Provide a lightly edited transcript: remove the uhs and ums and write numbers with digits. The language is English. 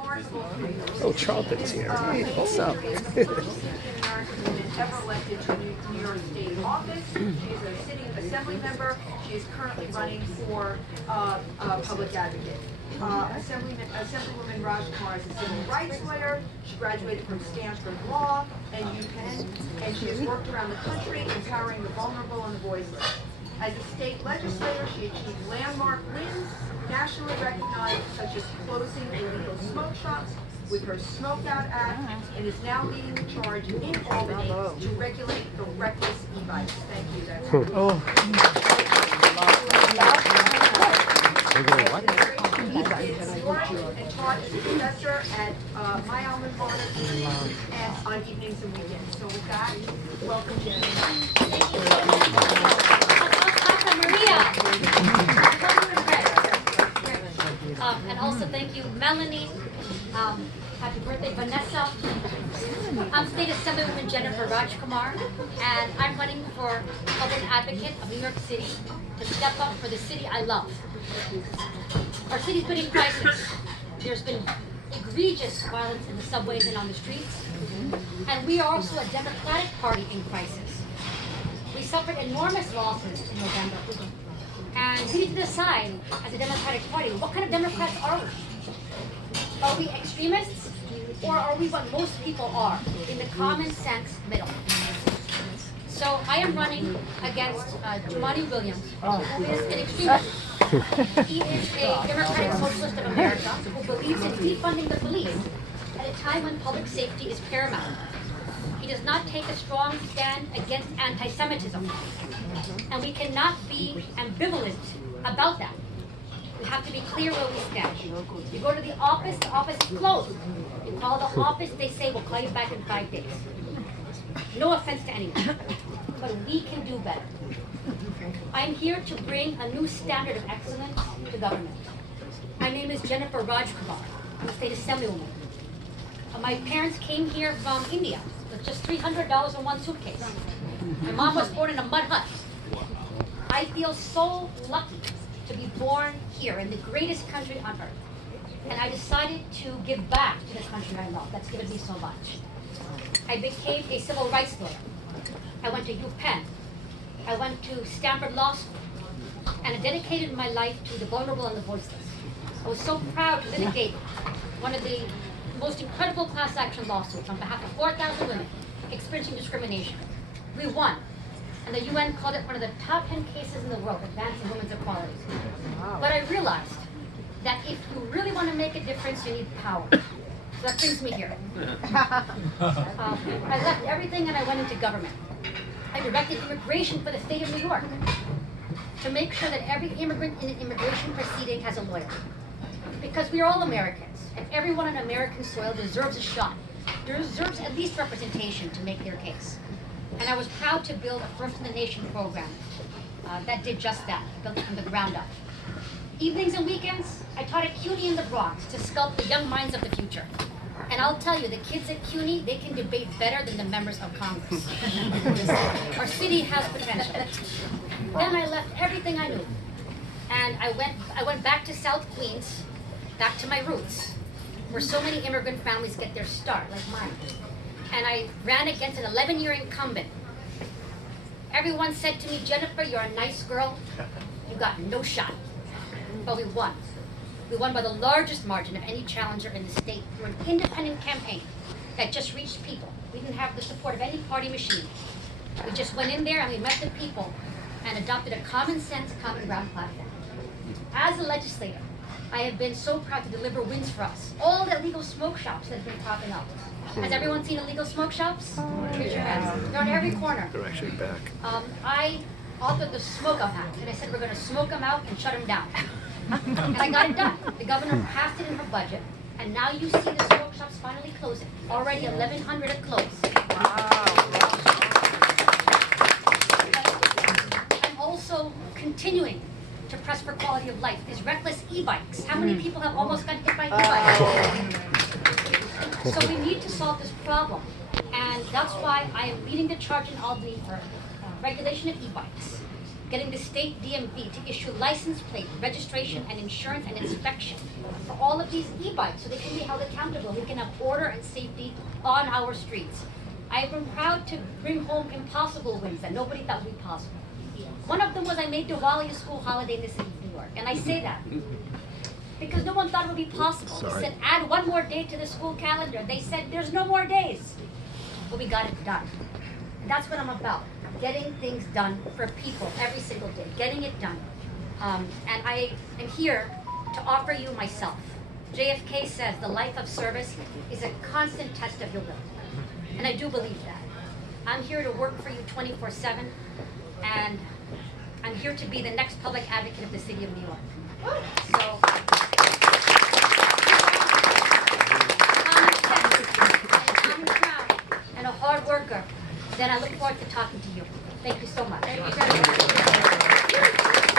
remarkable career. Oh, Charlton's here. Hey, what's up? She is the first Indian-American woman ever elected to New York State office. She is a sitting assembly member. She is currently running for public advocate. Assemblywoman Rajkumar is a civil rights lawyer. She graduated from Stanford Law and UPenn, and she has worked around the country empowering the vulnerable and the voiceless. As a state legislator, she achieved landmark wins, nationally recognized, such as closing illegal smoke shops with her Smoke Out Act, and is now leading the charge in Albany to regulate the reckless e-bikes. Thank you. That's and taught as a professor at my alma mater and on evenings and weekends. So with that, welcome, Jen. Maria. And also thank you, Melanie. Happy birthday, Vanessa. I'm State Assemblywoman Jenifer Rajkumar, and I'm running for public advocate of New York City to step up for the city I love. Our city's been in crisis. There's been egregious violence in the subways and on the streets, and we are also a Democratic Party in crisis. We suffered enormous losses in November, and we need to decide as a Democratic Party, what kind of Democrats are we? Are we extremists, or are we what most people are, in the common sense middle? So I am running against Jumaane Williams, who is an extremist. He is a Democratic Socialist of America who believes in defunding the police at a time when public safety is paramount. He does not take a strong stand against anti-Semitism. And we cannot be ambivalent about that. We have to be clear where we stand. You go to the office is closed. You call the office, they say, we'll call you back in 5 days. No offense to anyone, but we can do better. I'm here to bring a new standard of excellence to government. My name is Jenifer Rajkumar. I'm a state assemblywoman. My parents came here from India with just $300 in one suitcase. My mom was born in a mud hut. I feel so lucky to be born here in the greatest country on earth. And I decided to give back to the country I love. That's given me so much. I became a civil rights lawyer. I went to UPenn. I went to Stanford Law School. And I dedicated my life to the vulnerable and the voiceless. I was so proud to litigate one of the most incredible class action lawsuits on behalf of 4,000 women experiencing discrimination. We won. And the UN called it one of the top 10 cases in the world advancing women's equality. But I realized that if you really want to make a difference, you need power. So that brings me here. I left everything and I went into government. I directed immigration for the state of New York to make sure that every immigrant in an immigration proceeding has a lawyer. Because we are all Americans, and everyone on American soil deserves a shot, deserves at least representation to make their case. And I was proud to build a first-in-the-nation program that did just that, built it from the ground up. Evenings and weekends, I taught at CUNY in the Bronx to sculpt the young minds of the future. And I'll tell you, the kids at CUNY, they can debate better than the members of Congress. Our city has potential. Then I left everything I knew. And I went back to South Queens, back to my roots, where so many immigrant families get their start, like mine. And I ran against an 11-year incumbent. Everyone said to me, Jenifer, you're a nice girl. You got no shot. But we won. We won by the largest margin of any challenger in the state through an independent campaign that just reached people. We didn't have the support of any party machine. We just went in there and we met the people and adopted a common sense, common ground platform. As a legislator, I have been so proud to deliver wins for us. All the illegal smoke shops that have been popping up. Has everyone seen illegal smoke shops? Raise your hands. They're on every corner. They're actually back. I authored the Smoke Out Act, and I said we're going to smoke them out and shut them down. And I got it done. The governor passed it in her budget, and now you see the smoke shops finally closing. Already 1,100 have closed. I'm also continuing to press for quality of life. These reckless e-bikes. How many people have almost gotten hit by e-bikes? So we need to solve this problem. And that's why I am leading the charge in Albany for regulation of e-bikes. getting the state DMV to issue license plate, registration, and insurance and inspection for all of these e-bikes so they can be held accountable. We can have order and safety on our streets. I've been proud to bring home impossible wins that nobody thought would be possible. One of them was I made Diwali a school holiday in the city of New York, and I say that because no one thought it would be possible. We said, add one more day to the school calendar. They said, there's no more days. But we got it done. And that's what I'm about, getting things done for people every single day, getting it done. And I am here to offer you myself. JFK says the life of service is a constant test of your will. And I do believe that. I'm here to work for you 24/7, and I'm here to be the next public advocate of the city of New York. So, I'm proud and a hard worker. Then I look forward to talking to you. Thank you so much. Thank you, Jenifer.